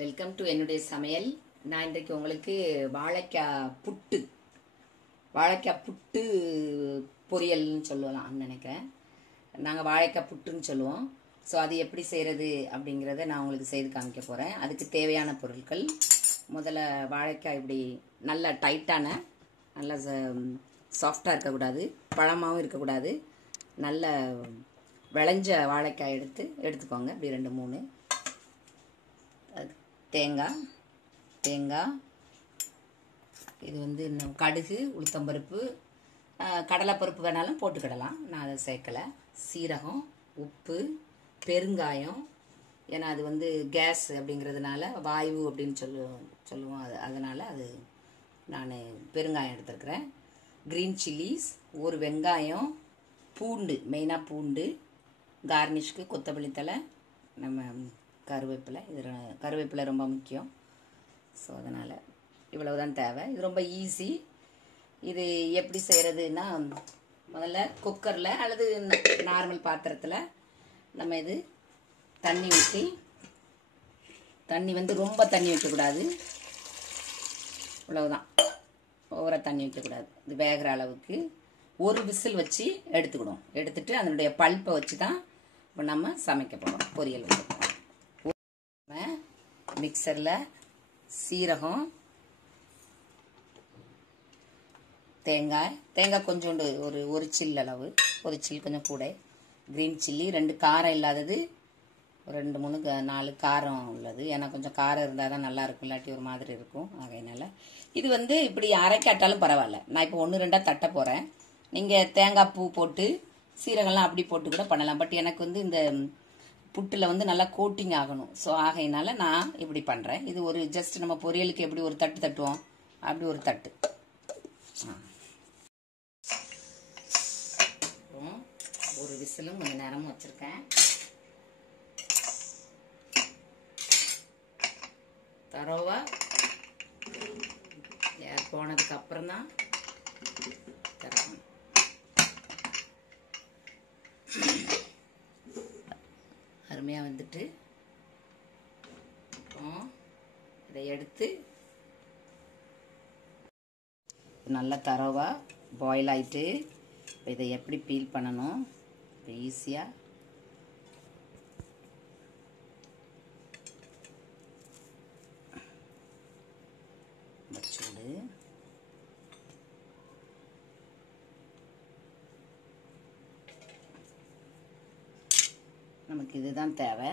Welcome to என்னுடைய சமையல். நான் இன்றைக்கு உங்களுக்கு வாழைக்காய் புட்டு பொரியல்னு சொல்லலாம் நினைக்கிறேன். நாங்கள் வாழைக்காய் புட்டுன்னு சொல்லுவோம். ஸோ அது எப்படி செய்கிறது அப்படிங்கிறத நான் உங்களுக்கு செய்து காமிக்க போகிறேன். அதுக்கு தேவையான பொருட்கள், முதல்ல வாழைக்காய் இப்படி நல்ல டைட்டான, நல்ல சாஃப்டாக இருக்கக்கூடாது, பழமாகவும் இருக்கக்கூடாது, நல்ல விளைஞ்ச வாழைக்காய் எடுத்துக்கோங்க. இப்படி 2-3. தேங்காய், இது வந்து இன்னும் கடுகு, உளுத்தம்பருப்பு, கடலைப்பருப்பு வேணாலும் போட்டுக்கிடலாம். நான் அதை சேர்க்கலை. சீரகம், உப்பு, பெருங்காயம். ஏன்னா அது வந்து கேஸ் அப்படிங்கிறதுனால, வாயு அப்படின்னு சொல்லுவோம். அதனால் அது நான் பெருங்காயம் எடுத்துருக்கிறேன். க்ரீன் சில்லிஸ், ஒரு வெங்காயம், பூண்டு, மெயினாக பூண்டு, கார்னிஷ்க்கு கொத்தமல்லி தழை, நம்ம கருவேப்பிலை. இது கருவேப்பிலை ரொம்ப முக்கியம். ஸோ அதனால் இவ்வளவு தான் தேவை. இது ரொம்ப ஈஸி. இது எப்படி செய்கிறதுன்னா, முதல்ல குக்கரில் அல்லது நார்மல் பாத்திரத்தில் நம்ம இது தண்ணி ஊற்றி, தண்ணி வந்து ரொம்ப தண்ணி வைக்கக்கூடாது, இவ்வளவுதான், ஓவராக தண்ணி வைக்கக்கூடாது. இது வேகிற அளவுக்கு ஒரு விசில் வச்சு எடுத்துட்டு அதனுடைய பல்ப்பை வச்சு தான் இப்போ நம்ம சமைக்க போகிறோம், பொரியல் வைக்க போகிறோம். மிக்சரில் சீரகம், தேங்காய் கொஞ்சோண்டு, ஒரு சில் அளவு, ஒரு சில் கொஞ்சம் கூட, க்ரீன் சில்லி 2 காரம் இல்லாதது, 2-3-4 காரம் உள்ளது. ஏன்னா கொஞ்சம் காரம் இருந்தால் தான் நல்லா இருக்கும், இல்லாட்டி ஒரு மாதிரி இருக்கும். ஆகையினால இது வந்து இப்படி அரைக்காட்டாலும் பரவாயில்ல. நான் இப்போ 1-2 தட்ட போகிறேன். நீங்கள் தேங்காய் பூ போட்டு சீரகம்லாம் அப்படி போட்டு கூட பண்ணலாம். பட் எனக்கு வந்து இந்த புட்டில் வந்து நல்லா கோட்டிங் ஆகணும். ஸோ ஆகையினால நான் இப்படி பண்ணுறேன். இது ஒரு ஜஸ்ட் நம்ம பொரியலுக்கு எப்படி ஒரு தட்டு தட்டுவோம், அப்படி ஒரு தட்டு. ஒரு விசிலும் கொஞ்சம் நேரமும் வச்சுருக்கேன். தரோவா ஏர் போனதுக்கு அப்புறம் தான் திறக்கணும். அருமையாக வந்துட்டு இதை எடுத்து நல்லா தரோவா பாயில் ஆகிட்டு, இதை எப்படி பீல் பண்ணணும் ஈஸியாக வச்சுடு. நமக்கு இதுதான் தேவை.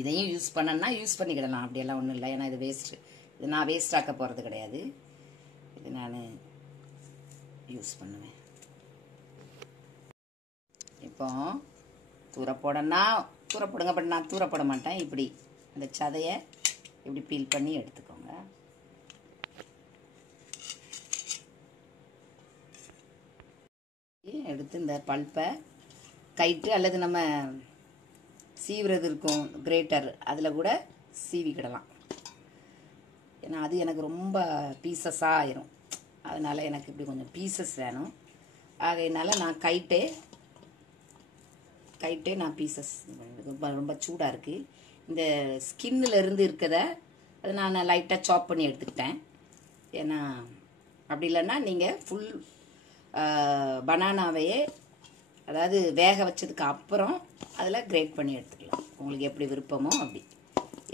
இதையும் யூஸ் பண்ணனா யூஸ் பண்ணிக்கிடலாம், அப்படியெல்லாம் ஒன்றும் இல்லை. ஏன்னா இது வேஸ்ட்டு. இது நான் வேஸ்ட் ஆக்க போகிறது கிடையாது. இது நான் யூஸ் பண்ணுவேன். இப்போ தூர போடுங்க. பட் நான் தூர போட மாட்டேன். இப்படி இந்த சதையை இப்படி பீல் பண்ணி எடுத்துக்கோங்க. எடுத்து இந்த பல்ப்பை கைட்டு அல்லது நம்ம சீவுறது இருக்கும் கிரேட்டர், அதில் கூட சீவிக்கிடலாம். ஏன்னா அது எனக்கு ரொம்ப பீசஸாக ஆயிரும். அதனால் எனக்கு இப்படி கொஞ்சம் பீசஸ் வேணும். ஆகையினால நான் கைட்டே நான் பீசஸ், ரொம்ப சூடாக இருக்குது. இந்த ஸ்கின்னில் இருந்து இருக்கதை அதை நான் லைட்டாக சாப் பண்ணி எடுத்துக்கிட்டேன். ஏன்னா அப்படி இல்லைன்னா நீங்கள் ஃபுல் பனானாவையே, அதாவது வேக வச்சதுக்கு அப்புறம் அதில் கிரேட் பண்ணி எடுத்துக்கலாம், உங்களுக்கு எப்படி விருப்பமோ அப்படி.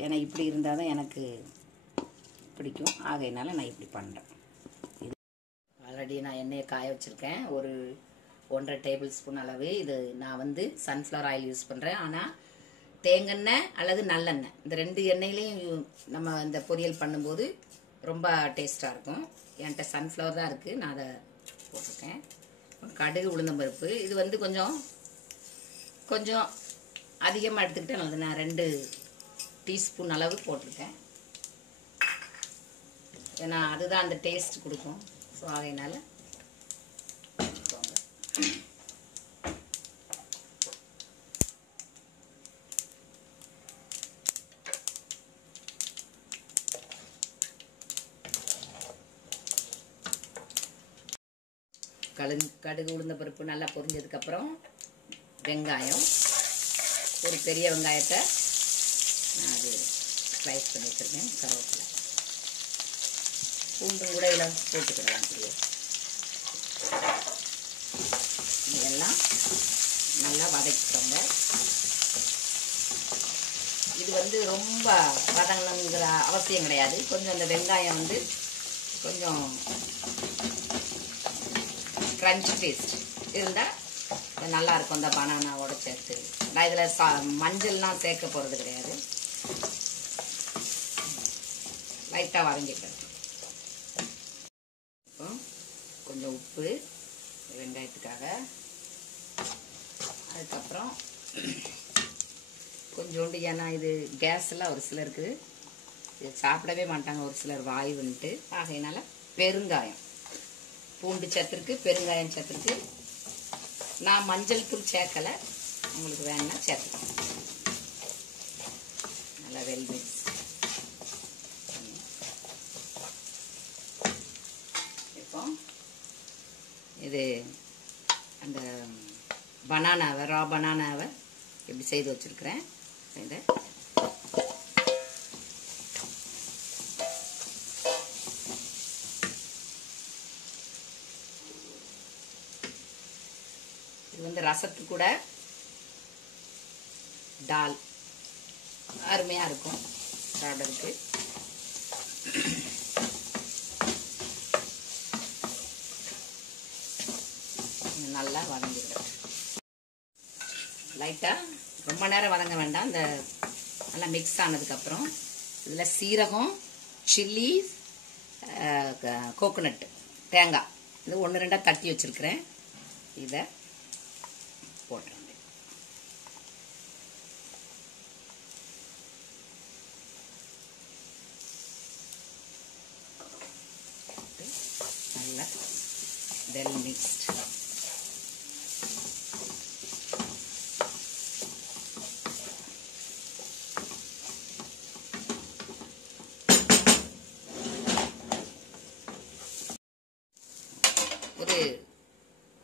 ஏன்னா இப்படி இருந்தால் தான் எனக்கு பிடிக்கும். ஆகையினால நான் இப்படி பண்ணுறேன். இது ஆல்ரெடி நான் எண்ணெயை காய வச்சுருக்கேன், ஒரு 1.5 டேபிள் ஸ்பூன் அளவு. இது நான் வந்து சன்ஃப்ளவர் ஆயில் யூஸ் பண்ணுறேன். ஆனால் தேங்காய் அல்லது நல்லெண்ணெய், இந்த 2 எண்ணெயிலையும் நம்ம இந்த பொரியல் பண்ணும்போது ரொம்ப டேஸ்ட்டாக இருக்கும். என்கிட்ட சன்ஃப்ளவர் தான் இருக்குது, நான் அதை போட்டிருக்கேன். கடுகு, உளுந்தம்பருப்பு, இது வந்து கொஞ்சம் அதிகமாக எடுத்துக்கிட்டேன். அது நான் 2 டீஸ்பூன் அளவு போட்டிருக்கேன். ஏன்னா அதுதான் அந்த டேஸ்ட் கொடுக்கும். ஸோ அதனால கடுகு, உளுந்தம்பருப்பு நல்லா பொரிஞ்சதுக்கப்புறம் வெங்காயம், ஒரு பெரிய வெங்காயத்தை நான் அது ஸ்லைஸ் பண்ணி வச்சுருக்கேன். கருவேப்பிலை, பூண்டும் கூட இதில் போட்டுக்கிடலாம். இதெல்லாம் நல்லா வதக்கிக்கோங்க. இது வந்து ரொம்ப வதங்கணுங்கிற அவசியம் கிடையாது. கொஞ்சம் அந்த வெங்காயம் வந்து கொஞ்சம் கிரன்ச் டேஸ்ட் இருந்தால் நல்லா இருக்கும். அந்த பனானாவோட சேர்த்து நான் இதில் மஞ்சள்லாம் சேர்க்க போகிறது கிடையாது. லைட்டாக வதங்கிக்கிறேன். இப்போ கொஞ்சம் உப்பு வெங்காயத்துக்காக, அதுக்கப்புறம் கொஞ்சோண்டு, ஏன்னா இது கேஸ்லாம் ஒரு சிலருக்கு இது சாப்பிடவே மாட்டாங்க, ஒரு சிலர் வாயுன்ட்டு, ஆகையினால பெருங்காயம், பூண்டு சத்துருக்கு, பெருங்காயம் சத்துருக்கு. நான் மஞ்சள் தூள் சேர்க்கலை, உங்களுக்கு வேணும்னா சேர்த்துக்கலாம். நல்லா வெல் மிக்ஸ். இப்போ இது அந்த பனானாவை, ரா பனானாவை இப்படி செய்து வச்சுருக்கிறேன். இதை இது வந்து ரசத்து கூட டால் அருமையாக இருக்கும் சாப்பிட்றதுக்கு. நல்லா வதங்கிடும். லைட்டாக ரொம்ப நேரம் வதங்க வேண்டாம். இந்த நல்லா மிக்ஸ் ஆனதுக்கப்புறம் இதில் சீரகம், சில்லி, கோகோனட், தேங்காய் இது 1-2 தட்டி வச்சுருக்கிறேன். இதை போட்டுறேன். நல்லா வெல் மிக்ஸ்ட்.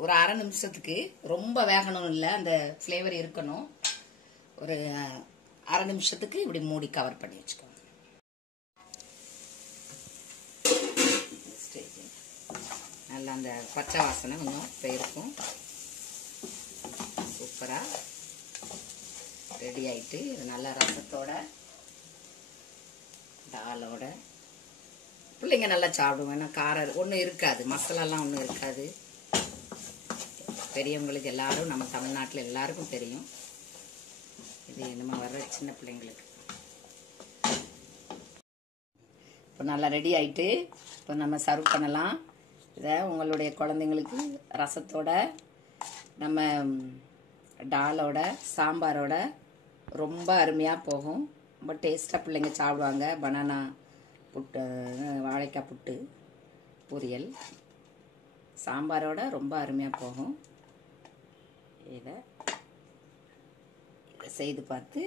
ஒரு அரை நிமிஷத்துக்கு, ரொம்ப வேகணும் இல்லை, அந்த ஃப்ளேவர் இருக்கணும். ஒரு அரை நிமிஷத்துக்கு இப்படி மூடி கவர் பண்ணி வச்சுக்கோங்க. நல்லா அந்த பச்சை வாசனை கொஞ்சம் போயிருக்கும். சூப்பராக ரெடி ஆயிட்டு, இது நல்லா ரசத்தோட டாலோட பிள்ளைங்க நல்லா சாப்பிடுவோம். ஏன்னா காரம் ஒன்றும் இருக்காது, மசாலாலாம் ஒன்றும் இருக்காது. பெரியவங்களுக்கு எல்லாரும், நம்ம தமிழ்நாட்டில் எல்லாருக்கும் தெரியும். இது நம்ம வர்ற சின்ன பிள்ளைங்களுக்கு. இப்போ நல்லா ரெடி ஆயிட்டு, இப்போ நம்ம சர்வ் பண்ணலாம். இதை உங்களுடைய குழந்தைங்களுக்கு ரசத்தோட, நம்ம டாலோட, சாம்பாரோட ரொம்ப அருமையாக போகும். ரொம்ப டேஸ்ட்டாக பிள்ளைங்க சாப்பிடுவாங்க. பனானா புட்டு, வாழைக்காய் புட்டு பொரியல் சாம்பாரோட ரொம்ப அருமையாக போகும். இதை செய்து பார்த்து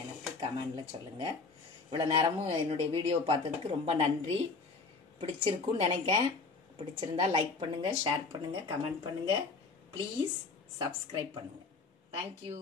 எனக்கு கமெண்டில் சொல்லுங்கள். இவ்வளோ நேரமும் என்னுடைய வீடியோ பார்த்ததுக்கு ரொம்ப நன்றி. பிடிச்சிருக்குன்னு நினைக்கிறேன். பிடிச்சிருந்தா லைக் பண்ணுங்கள், ஷேர் பண்ணுங்கள், கமெண்ட் பண்ணுங்கள். ப்ளீஸ் சப்ஸ்கிரைப் பண்ணுங்கள். தேங்க்யூ.